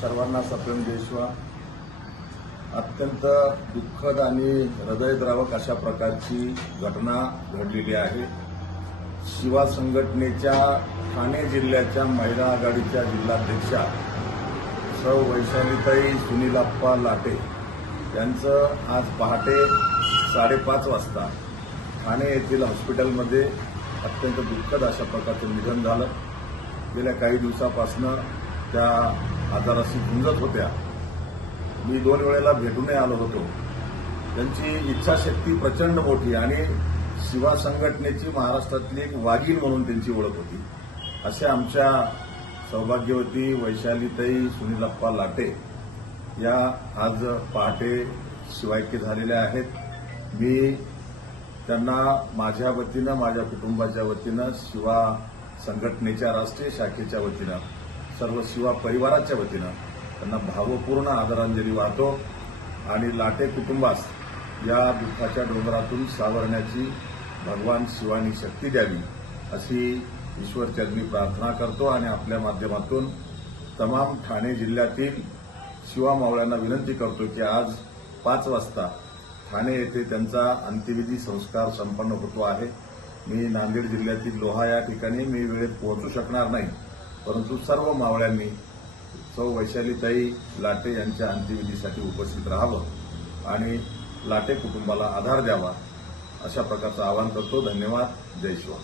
सर्वांना सप्रेम देशवा। अत्यंत दुःखद आणि हृदयद्रावक अशा प्रकारची घटना घडलेली आहे। शिवा संघटनेच्या ठाणे जिल्ह्याच्या महिला आघाडीच्या जिल्हाध्यक्षा सौ वैशालीताई सुनीलप्पा लाटे यांचं आज पहाटे 5:30 वाजता ठाणे येथील हॉस्पिटलमध्ये अत्यंत दुःखद अशा प्रकारचं निधन झालं। गेल्या काही दिवसापासून त्या आजाराशी झुंजत होत्या। मी 2 वेळेला भेटूनही आलो होतो। त्यांची इच्छाशक्ती प्रचंड मोठी आणि शिवा संघटनेची महाराष्ट्रातली एक वाघीण म्हणून त्यांची ओळख होती। अशा आमच्या सौभाग्यवती वैशालीताई सुनीलप्पा लाटे या आज पहाटे शिवायके झालेल्या आहेत। मी त्यांना माझ्या वतीनं, माझ्या कुटुंबाच्या वतीनं, शिवा संघटनेच्या राष्ट्रीय शाखेच्या वतीनं, सर्व शिवा परिवाराच्या वतीनं त्यांना भावपूर्ण आदरांजली वाहतो आणि लाटे कुटुंबास या दुःखाच्या डोंगरातून सावरण्याची भगवान शिवानी शक्ती द्यावी अशी ईश्वरचरणी प्रार्थना करतो आणि आपल्या माध्यमातून तमाम ठाणे जिल्ह्यातील शिवा मावळ्यांना विनंती करतो की आज 5 वाजता ठाणे येथे त्यांचा अंत्यविधी संस्कार संपन्न होतो आहे। मी नांदेड जिल्ह्यातील लोहा या ठिकाणी मी वेळेत पोहोचू शकणार नाही, परंतु सर्व मावळ्यांनी सौ वैशालीताई लाटे यांच्या अंत्यविधीसाठी उपस्थित राहावं आणि लाटे कुटुंबाला आधार द्यावा अशा प्रकारचं आवाहन करतो। धन्यवाद। जय शिवा।